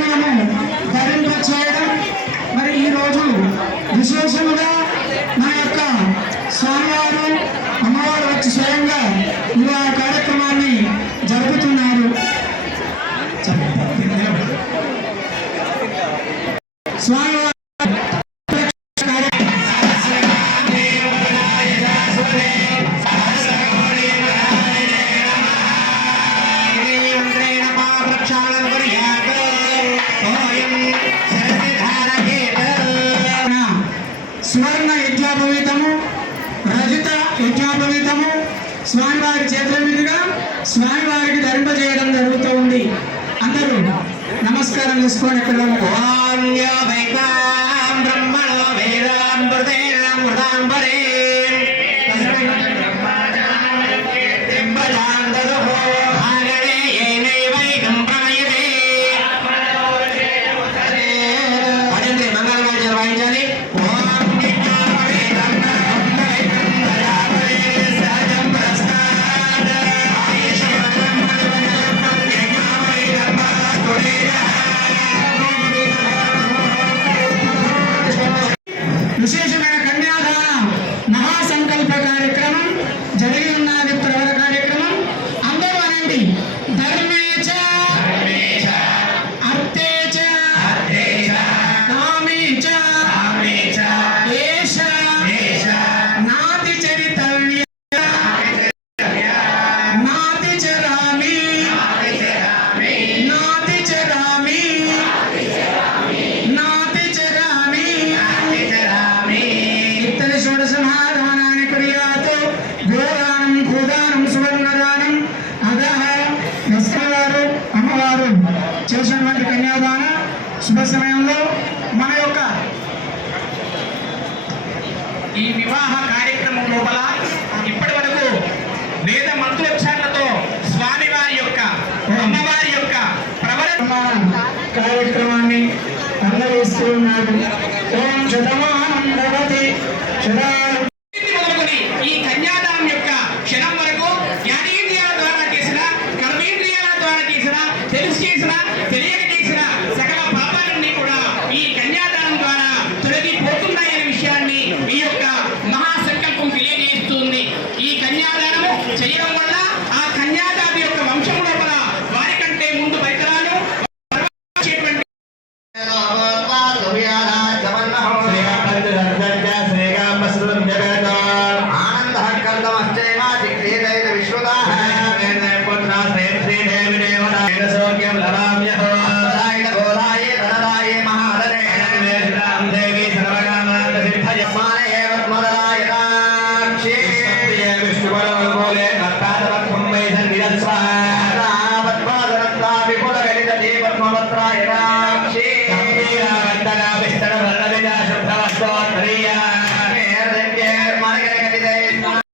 విధానాలను ధరింప చేయడం. మరి ఈరోజు విశేషముగా నా యొక్క స్వామివారు అమ్మవారు వచ్చి స్వయంగా ఇలా యజ్ఞోపవీతము స్వామివారి చేతుల మీదుగా స్వామివారికి ధరింపజేయడం జరుగుతూ ఉంది. అందరూ నమస్కారం చేసుకోండి ఎక్కడ జరిగి రాత్రి కన్యాదాన శుభ సమయంలో మన యొక్క ఈ వివాహ కార్యక్రమం లోపల ఇప్పటి వరకు వేద మంత్రోచ్చారణతో స్వామివారి యొక్క అమ్మవారి యొక్క ప్రవర కార్యక్రమాన్ని అందజేస్తూ ఉన్నారు. ఓం శతమానం భవతి. ఈ కన్యాదానం యొక్క క్షణం వరకు జ్ఞానేంద్రియాల ద్వారా చేసిన కర్మేంద్రియాల ద్వారా చేసిన తెలిసి దేవమత్రాయరాక్షే